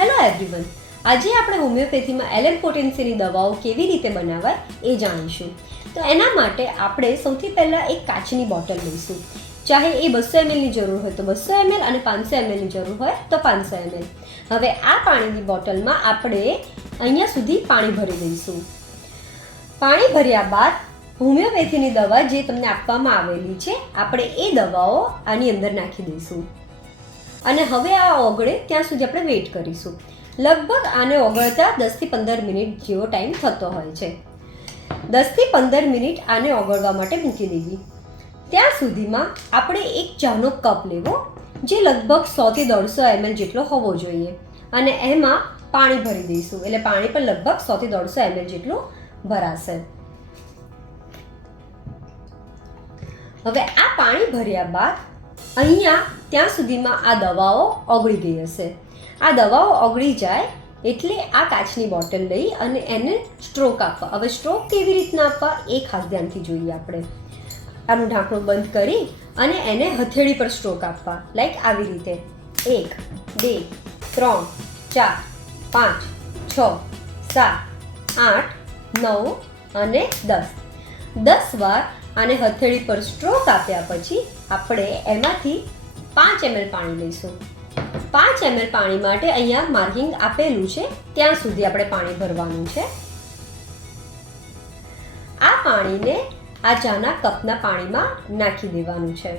Hello everyone, આજે આપણે હોમિયોપેથીમાં LM પોટેન્સીની દવાઓ કેવી રીતે બનાવાય એ જાણીશું. તો એના માટે આપણે સૌથી પહેલાં એક કાચની બોટલ લઈશું. ચાહે એ 200 mlની જરૂર હોય તો 200 ml અને 500 mlની જરૂર હોય તો 500 ml. હવે આ પાણીની બોટલમાં આપણે અહીંયા સુધી પાણી ભરી દઈશું. પાણી ભર્યા બાદ હોમિયોપેથીની દવા જે તમને આપવામાં આવેલી છે આપણે એ દવાઓ આની અંદર નાખી દઈશું અને હવે આ ઓગળે ત્યાં સુધી આપણે વેઇટ કરીશું. લગભગ આને ઓગળતા 10 થી 15 મિનિટ જેવો ટાઈમ થતો હોય છે. 10 થી 15 મિનિટ આને ઓગળવા માટે મૂકી દેવી. ત્યાં સુધીમાં આપણે એક ચાનો કપ લેવો જે લગભગ 100 થી 150 ml જેટલો હોવો જોઈએ અને એમાં પાણી ભરી દઈશું. એટલે પાણી પણ લગભગ 100 થી 150 ml જેટલું ભરાશે. હવે આ પાણી ભર્યા બાદ અહીંયા ત્યાં સુધીમાં આ દવાઓ ઓગળી ગઈ હશે. આ દવાઓ ઓગળી જાય એટલે આ કાચની બોટલ લઈ અને એને સ્ટ્રોક આપવા. હવે સ્ટ્રોક કેવી રીતના આપવા એ ખાસ ધ્યાનથી જોઈએ. આપણે આનું ઢાંકણું બંધ કરી અને એને હથેળી પર સ્ટ્રોક આપવા. લાઈક આવી રીતે 1 2 3 4 5 6 7 8 9 અને 10 વાર આને હથેળી પર સ્ટ્રોક આપ્યા પછી આપણે એમાંથી 5 ml પાણી લઈશું. 5 ml પાણી માટે અહીંયા માર્કિંગ આપેલું છે ત્યાં સુધી આપણે પાણી ભરવાનું છે. આ પાણીને આ ચાના કપના પાણીમાં નાખી દેવાનું છે.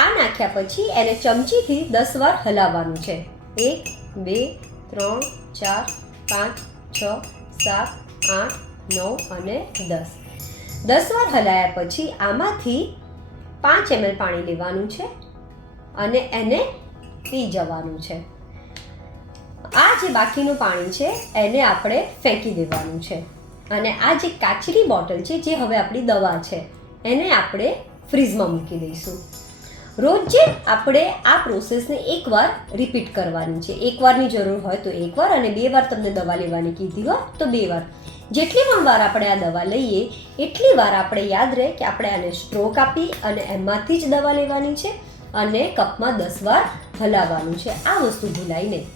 આ નાખ્યા પછી એને ચમચીથી 10 વાર હલાવવાનું છે. 1 2 3 4 5 6 7 8 9 અને 10 વાર હલાયા પછી આમાંથી 5 ml પાણી લેવાનું છે અને એને પી જવાનું છે. આ જે બાકીનું પાણી છે એને આપણે ફેંકી દેવાનું છે અને આ જે કાચની બોટલ છે જે હવે આપણી દવા છે એને આપણે ફ્રીઝમાં મૂકી દઈશું. રોજે આપણે આ પ્રોસેસને એકવાર રિપીટ કરવાની છે. એકવારની જરૂર હોય તો એકવાર અને 2 વાર તમને દવા લેવાની કીધી હોય તો 2 વાર. જેટલી પણ વાર આપણે આ દવા લઈએ એટલી વાર આપણે યાદ રહે કે આપણે આને સ્ટ્રોક આપી અને એમાંથી જ દવા લેવાની છે અને કપમાં 10 વાર હલાવવાનું છે. આ વસ્તુ ભૂલાય નહીં.